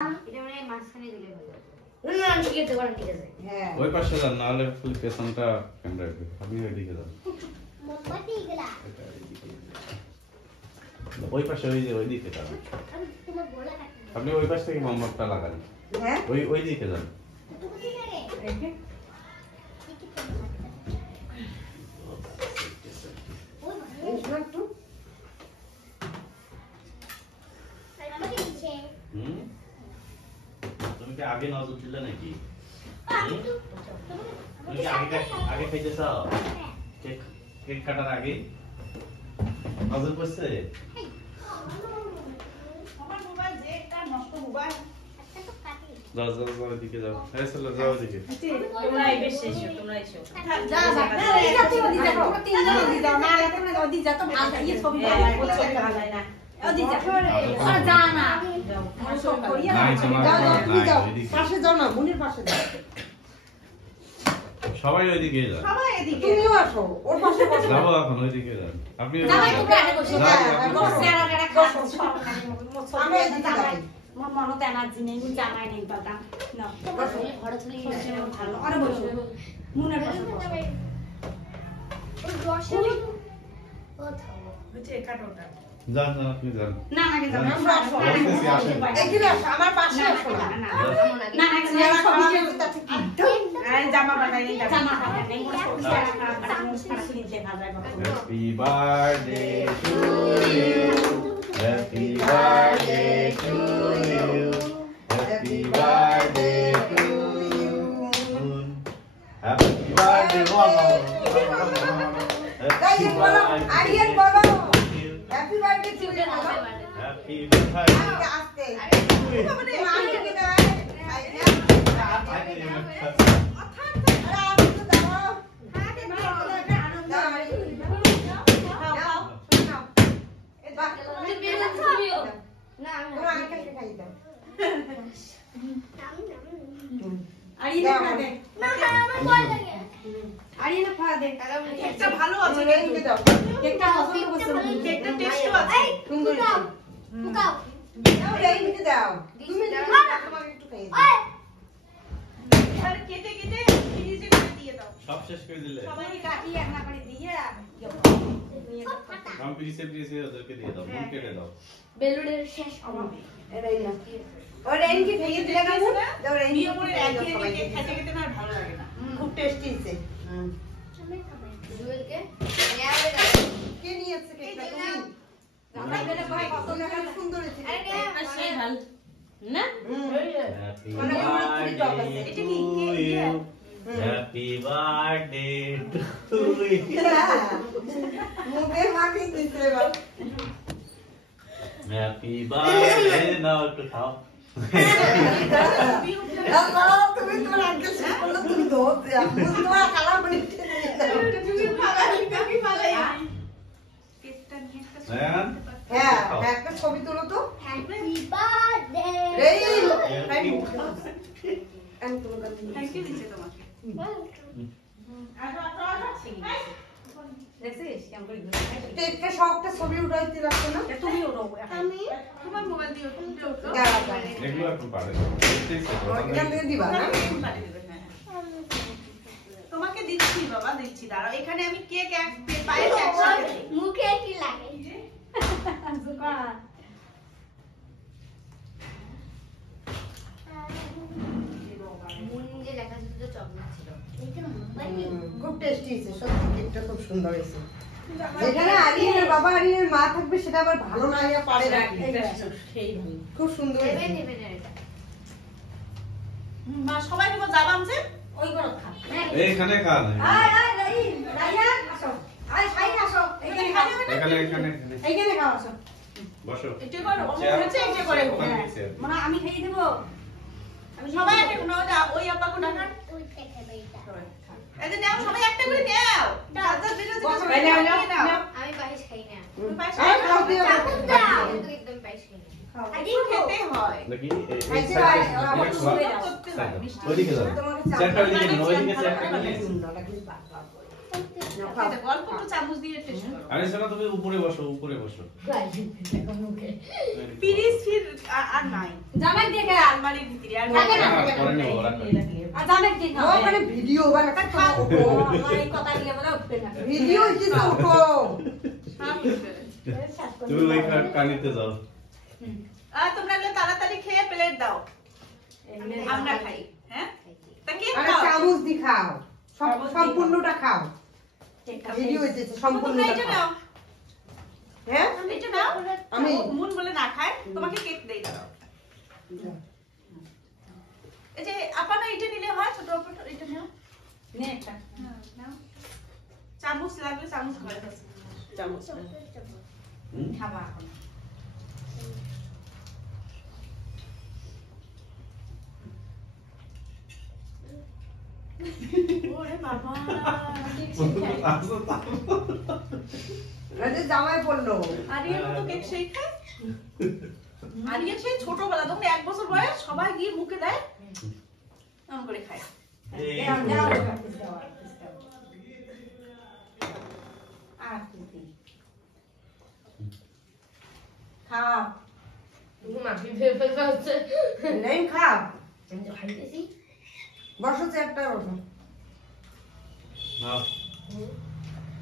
এটা মানে মাঝখানে দিলে ভালো না ঠিক আছে বলেন ঠিক আছে হ্যাঁ ওই পাশে যান না হলে ফুল পেছনটা ক্যামেরা রাখবে আমি ওইদিকে যান মোমবাতি গলা ওই পাশে ওই যে ওইদিকে যান তোমার গোলা কাটি আপনি ওই পাশ থেকে মোমবাতিটা লাগান হ্যাঁ ওই দিকে যান তুমি কি লাগে রেখে একটু তুমি কি আগে নজর দিলে নাকি তুমি কি আগে খাইতেছ কেক কাটার আগে নজর পড়ছে আমার মোবাইল যে একটা নষ্ট মোবাইল যাও যাও যাও এদিকে যাও হ্যাঁ চলো যাও এদিকে তোমরা এসে এসো তোমরা এসো যা যা দি যাও তোমরা তিনজন দি যাও না রাতে মানে দি যাও তো ভালো এই ছবি বলছে ভালো না দি যাও আর যা না আমার সব করিয়া যাও যাও তুমি যাও পাশে যাও না মুনির পাশে যাও সবাই ওইদিকে যান সবাই এদিকে তুমিও আসো ওর পাশে বসো যাবো এখন ওইদিকে যান আপনি যাই তোমরা আগে বসো আমি এদিকে যাই আমার মনতে এনার্জি নেই আমি জামাই নেই দাদা না বসো ঘরে চলে ভালো আরে বসো মুনের পাশে বসো ওই বসো ও থামো বুঝে কাটোটা যান যান আপনি যান না না কে যাবে আমরা আসো এখানে আসো আমার পাশে আসো না না আমন আগে না না যারা খাওয়া খেতে আছে কি আরে জামা বানাই নেই জামা বানাই নেই মোর সারা দেখা যায় বাবা Happy birthday to you. Happy birthday to you. Happy birthday to you. Happy birthday, mama. তাই বলো আরিয়ান বলো হ্যাপি বার্থডে টু ইউ বলো Happy birthday. আস্তে Happy না আরিনা খা দে না আমার ভয় লাগে আরিনা খা দে একটা ভালো আছে কেটে দাও কেকটা পছন্দ করছো কেকটা টেস্টও আছে সুন্দর মুকাও দাও কেটে দাও তুমি তোমাকে একটু খাইয়ে দাও আরে কেটে কেটে ফ্রিজে করে দিয়ে দাও সব শেষ করে দিলে সবাই কাটি একটা করে দিয়ে সব ফাটা আমি পিছে ওদেরকে দিয়ে দাও মন কেটে দাও বেলুনের শেষ অভাবে এরাই না ওই রেইন কি খাইয়ে দিলে না দাও রেইন নিয়ে মনে একই কেক খেতে খেতে না ভালো লাগে না খুব টেস্টি আছে আমি খাবো জুয়েলকে নেয়ালে দাও কে নিয়েছে কেকটা তুমি আমরা বেলে ভাই কত কত সুন্দর হয়েছে আরে নে সেই ভাল না Happy মানে আমার থ্রি ডগ আছে birthday এটা to কি you. Happy birthday to you. মুখে মাখি দিতে এবার Happy birthday now to খাও আল্লাহ তুমি তো আগে শেষ করলে তুমি তো আপনি তোমার কালার বলে তুমি ভালো কাকি ভালো কেকটা নিয়ে একটা হ্যাঁ হ্যাঁ একটা ছবি তুলো তো হ্যাপি বার্থডে রেইন Happy আমি তোমাকে থ্যাংক ইউ দিতে তোমাকে দেখছিস কেমন করে কেকটা সবটা ছবি উঠাইতে রাখছো না তুমি ওরো আমি তোমার মোবাইল দিয়ে তুমি উঠো দাঁড়া এগুলো এখন পারে এখান থেকে দিবা না তোমাকে দিচ্ছি বাবা দিচ্ছি দাঁড়াও এখানে আমি কেক এক পায়েস একসাথে দিই। মুখে কি লাগে মুন্ডে লেখা ছিল চকলেট ছিল এখানে মোমবাতি খুব টেস্টি হয়েছে সত্যি কেকটা খুব সুন্দর হয়েছে যেখানে আরিয়ানের বাবা আরিয়ানের মা থাকবে সেটা আবার ভালো না ইয়া পারে না সেই ভালো খুব সুন্দর নেবে হয়েছে নেবে না এটা মা সবাই তোমার যাবা আমছে ওই করো খা এইখানে খান আয় আয় রাইন রাইয়ান আসো আয় খাই আসো এখানে খাও এখানে এইখানে খাও আসো বসো এটা করো হচ্ছে এটা করে মানে আমি খাইয়ে দেবো আমি সবাই একটা নাও দাও ওই আপাকে ডাকান ওই থেকে বেটা এই যে নাও সবাই একটা করে নাও দাদা দিলে নাও আমি পায়েস খাই না তুমি পায়েস আয় খাও দিও চাকুন দাও কিন্তু একদম পায়েস খাই না আগে খেতে হয় নাকি এই যে ভাই, করতে হয় মিষ্টি ওইদিকে যাও তোমাকে চেয়ারটা ওইদিকে নিন ওইদিকে চেয়ারটা নিন সুন্দর লাগবে অল্প একটু চামচ দিয়ে টেস্ট করো আরে শোনা তুমি উপরে বসো পিরিস ফির আর নাই জামাই দেখে আলমারির ভিতরে আর থাকে না। করে নেবো রাখো আর জামাই দেখে ও মানে ভিডিও বানাতে খাও আমার এই কথা দিয়ে বলে উঠবে না ভিডিও হচ্ছে তো উঠো তুমি ওই কানিতে যাও আর তোমরা এগুলো তাড়াতাড়ি খেয়ে প্লেট দাও আমরা খাই হ্যাঁ তা কে আরে খাও চামচ দি খাও সম্পূর্ণটা খাও একটা ভিডিও হচ্ছে তোমরা সম্পূর্ণটা এটা খাও নাও হ্যাঁ এটা নাও আমি মুন বলে না খায় তোমাকে কেক দেই দাও এই যে আপনা এটা নিলে হয় ছোট ছোট এটা নাও নে একটা নাও চামচ লাগলে চামচ ঘরে আছে চামচ খাবা এখন ওরে বাবা আরে জামাই পড়লো আরিয়ান তো কেক সেই খায় আরিয়ান সেই ছোটবেলা তখন 1 বছর বয়স সবাই গিয়ে মুখে দেয় এমন করে খায় দাও দাও আর কি খাও নেই খাও খাইতেছি বসো চেয়ারটা বসো নাও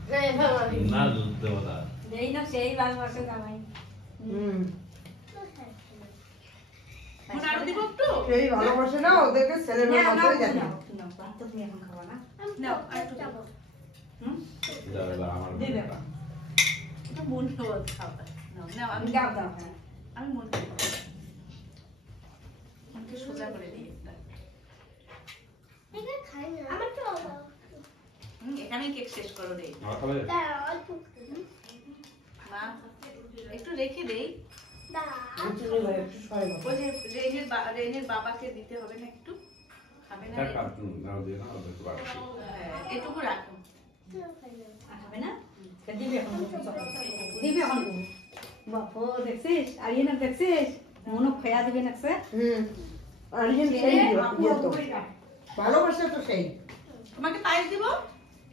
হ্যাঁ বাবা না দেবো না দেই না সেই ভালোবাসে জামাই হুম মুন আরো দিব একটু সেই ভালোবাসে না ওদেরকে ছেলে মেয়ে মতোই দেখে তো তুমি এখন খাবা না নাও আর একটু দাও যাও এবার আমার দিবে এটা মুন খাওয়া খাওয়া নাও নাও আমি দাও দাও আমি মুন আমাকে সোজা করে দিই এখানে কেক শেষ করো রে আমার খাবে মা একটু রেখে দেই একটু সরে বসো। ওই যে রেনের বাবাকে দিতে হবে না একটু খাবে না এক কাপ নাও দিয়ে না একটু বাড়ছি হ্যাঁ, এটুকু রাখো খাবে না দিবে এখন দিবে এখন বাপু দেখছিস আরিয়ানা দেখছিস মনো খেয়া দিবে না সে হুম আরিয়ান সেই ইয়ে তো ভালোবাসে তো সেই তোমাকে পায়েস দিব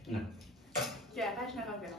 না পায়েস না খাও কেন